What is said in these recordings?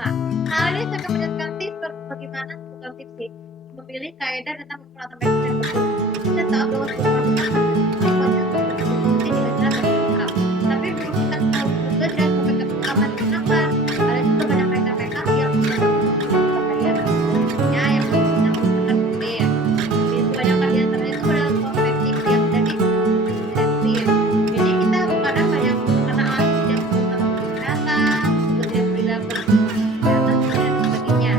Nah, hal ini sangat menjelaskan tips bagaimana bukan tips sih memilih kaedah tentang perawatan medis yang betul. Kita tahu bahwa semua kita wajib berfungsi dengan cara bersikap, tapi belum kita tahu juga dan sampai ke aman kenapa ada juga banyak mereka-mereka yang bahaya sebenarnya yang menggunakan rutin. Jadi kebanyakan di antaranya itu adalah kosmetik yang dari clean. Jadi kita kadang banyak karena alat tidak menggunakan kesehatan, juga tidak perilaku kesehatan dan sebagainya.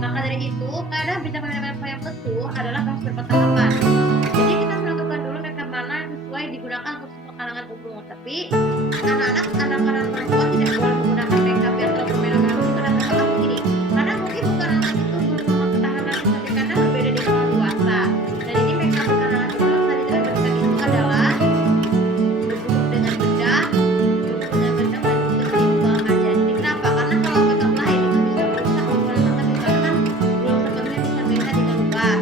Maka dari itu, kadang vitamin-vitamin yang betul adalah harus berpengetahuan. Jadi kita menentukan dulu makeup mana yang sesuai digunakan untuk semua kalangan umum. Tapi anak-anak perempuan tidak boleh menggunakan makeup yang terlalu bermerah-merah karena mereka takut ini. Karena mungkin bukan anak itu belum ketahanan kecantikan karena berbeda dengan orang dewasa. Dan ini makeup kalangan umum tadi kita berikan itu adalah berhubung dengan bedah, berhubung dengan bedah dan juga seimbang aja. Jadi kenapa? Karena kalau makeup lain itu bisa merusak komponen tertentu karena kan belum sepenuhnya bisa melihat dengan luas.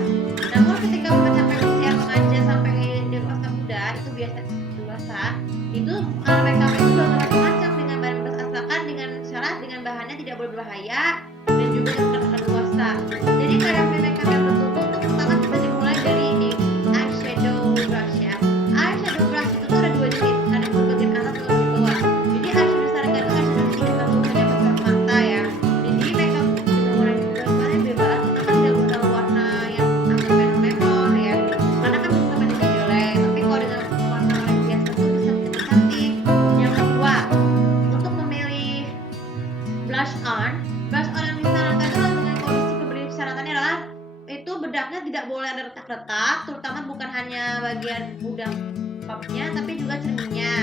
Namun ketika mencapai usia remaja sampai dewasa muda itu biasa dewasa itu makeup itu sudah macam-macam dengan bahan bekas asalkan dengan syarat dengan bahannya tidak boleh berbahaya dan juga tidak kadaluarsa. Jadi kayak makeup yang betul itu pertama kita dimulai dari ini eyeshadow brush ya. Eyeshadow brush itu tuh ada dua jenis, ada yang bagian atas atau di bawah. Jadi eyeshadow disarankan itu eyeshadow tidak terlalu banyak besar mata ya. Jadi makeup dengan warna yang warnanya bebas, kita kan tidak perlu warna yang agak menor ya. Karena kan bisa menjadi jelek. Tapi kalau dengan warna yang biasa tuh bisa menjadi cantik. Yang kedua, untuk memilih blush on yang disarankan itu dengan kondisi pemberi persyaratannya adalah itu bedaknya tidak boleh ada retak-retak, terutama bukan hanya bagian udang puffnya tapi juga cerminnya.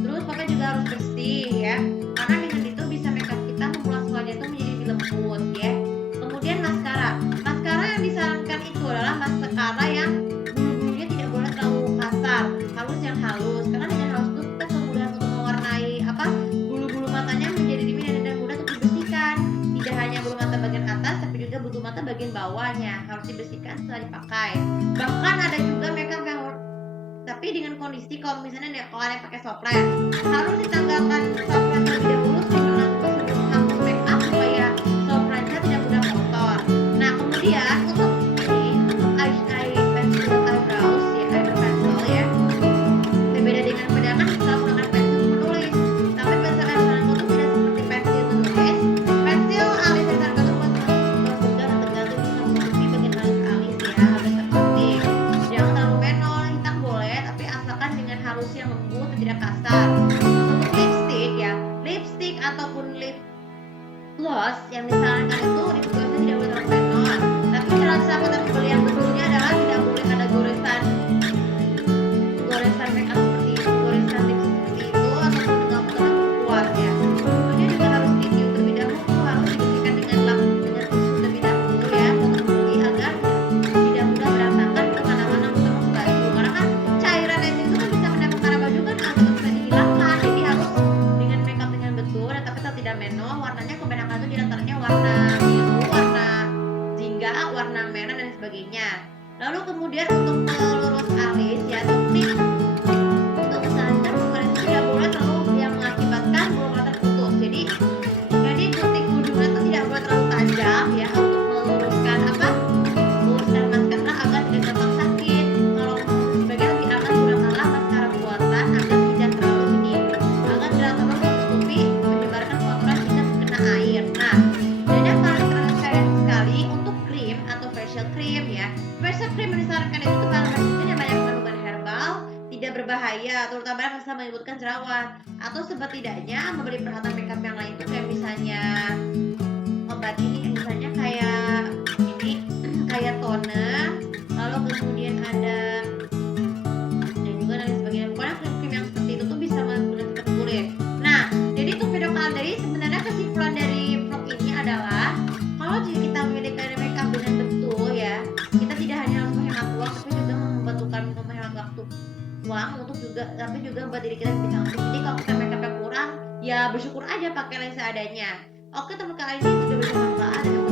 Terus puffnya juga harus bersih ya, karena dengan itu bisa makeup kita membuat wajah itu menjadi lebih lembut ya. Kemudian maskara yang disarankan itu adalah maskara yang bulu-bulunya tidak boleh terlalu kasar, halus yang halus, karena dengan halus itu kita kemudahan untuk mewarnai bulu-bulu matanya menjadi dingin dan mudah untuk dibersihkan. Tidak hanya bulu mata bagian atas tapi juga bulu mata bagian bawahnya harus dibersihkan setelah dipakai. Bahkan ada juga makeup yang tapi dengan kondisi kalau misalnya kalau ada yang pakai soplen harus ditanggalkan soplen terlebih dahulu sebelum hapus makeup supaya soplennya tidak mudah kotor. Nah kemudian untuk ini untuk eyebrows ya, eyebrow pencil ya, berbeda dengan pedangan kita menggunakan pensil menulis. Tapi pensil saranku itu tidak seperti pensil menulis. Pensil alis yang saranku itu buat tegar dan tegal itu bisa menutupi bagian alis ya agar tercantik. Jangan terlalu menor, hitam boleh tapi asalkan dengan halus yang lembut dan tidak kasar. Untuk lipstick ataupun lip gloss yang disarankan itu lip glossnya tidak boleh terlalu menor. Tapi cara sahabat pembeli yang betulnya adalah tidak boleh ada goresan makeup seperti itu, goresan lipstick seperti itu ataupun dengan terlalu kuat ya. Kemudian juga harus ditiup terlebih dahulu, harus dibersihkan dengan tisu terlebih dahulu ya untuk pembeli agar tidak mudah berantakan ke mana-mana termasuk baju. Karena kan cairan es itu kan bisa mendapat karena baju kan agak susah dihilangkan. Jadi harus dengan makeup dengan betul dan tapi tidak menor. Warnanya kebanyakan itu diantaranya warna biru, warna jingga, warna merah dan sebagainya. Lalu kemudian untuk melurus alis ya untuk misalnya bukan tidak boleh terlalu yang mengakibatkan bulu mata putus. Jadi gunting ujungnya itu tidak boleh terlalu tajam ya untuk meluruskan maskara agar tidak gampang sakit. Kalau sebagian lebih aman gunakanlah maskara buatan agar tidak terlalu ini agar tidak terlalu menutupi menyebarkan kotoran jika terkena air. Nah, dan yang paling terakhir sekali untuk krim atau facial cream ya. Facial cream yang disarankan itu bahan yang banyak kandungan herbal, tidak berbahaya, terutama yang bisa menimbulkan jerawat atau setidaknya memberi peralatan makeup yang lain itu kayak misalnya obat ini, misalnya kayak toner, lalu kemudian ada dan juga lain sebagainya. Pokoknya krim yang seperti itu tuh bisa menggunakan kulit. Nah, jadi untuk video kali ini sebenarnya kesimpulan dari vlog ini adalah kalau jika kita memilih makeup dengan betul ya, kita tidak hanya harus menghemat uang tapi juga menghemat waktu untuk tapi juga membuat diri kita lebih cantik. Jadi kalau kita makeup yang kurang ya bersyukur aja pakai lens seadanya. Oke teman-teman, kali ini sudah bermanfaat dan aku